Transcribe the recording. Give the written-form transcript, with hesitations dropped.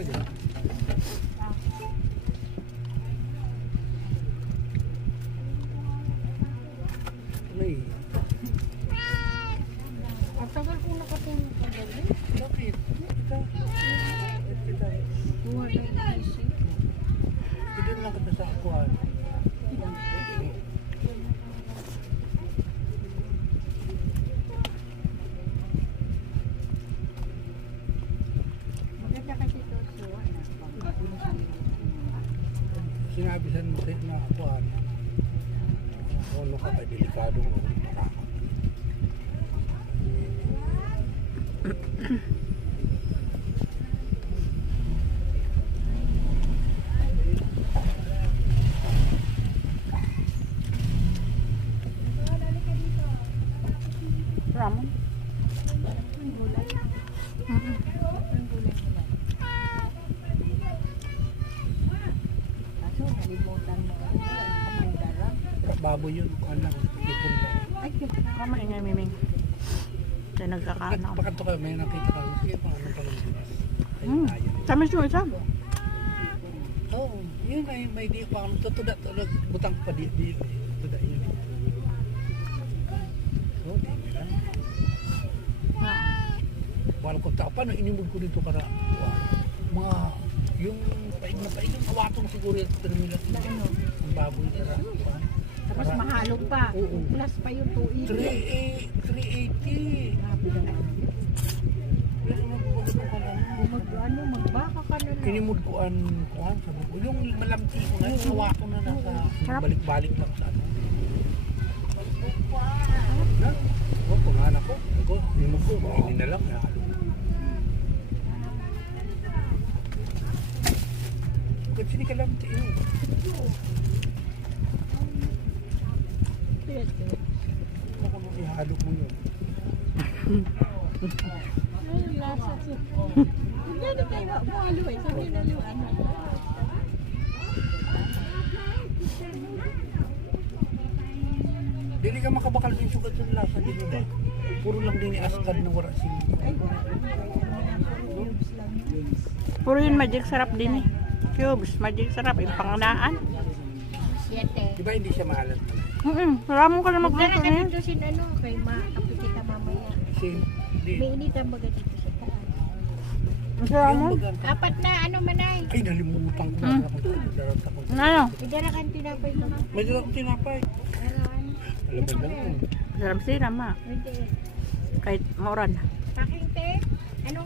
Tara dyan. Alay. Ang tagal kong nakatulog sa gabi. Bakit? Kita. Buwan na isip. Hindi lang kita sa akuan. Maganda kasi ito. Suwa na. Sinabi sa natin na akuan. Ano ka ba? Delikado ko. Ramen. Ang gulay. Ang gulay nila. Kaso nalimutan mo. Ang kamandarang. Baboy yun. Kuan lang. Ipon lang. Ay, Kamain nga, Miming. Kaya nagkakaano ako. Pakanto ka. May nakita ka. Sige pa. Anong pa lang. Hmm. Tamis yung isa. Oo. Yun ay may di pa. Tutuda. Butang pa di. Tutuda yun. So, di nila. Walang kong tao. Paano inimod ko dito para mga yung paig na paig yung awatong siguro yung terminal na ano ang baboy para tapos mahalog pa. Oo. Plus pa yung 280. 380. Grabe na lang. Ano, magbaka ka na lang. Kinimod ko an kuhan sabi ko yung malamti ko na yung awato na nasa balik-balik lang sa ano. Oh, kumahan ako. Ako, kinimod ko. Hindi na lang. Nahalo. Kasi hindi ka lamti yun. Ako nung ihalo mo yun. Ay, lasa siya. Gano'n kayo maalo eh. Sabi na yung ano. Dili ka makabakal din sugat yung lasa din ba? Puro lang din i-askad na wala si... Puro yun magic sarap din eh. Cubes, magic sarap. Yung panganaan. 7. Diba hindi siya maalat? Ramon ka na Magkana magluto ka niya. dito sin ano. Kay makapit kita mamaya. Kasi hindi. May init ang baga dito sa taas. Ang Ramon. Apat na ano manay. Ay, nalimutan ko na ako. Darata ko. Ano? Idara kang tinapay mo na. May dala akong tinapay. Aran. Alam ba lang? Sarap si Rama. Hindi. Kahit mauran. Paking te.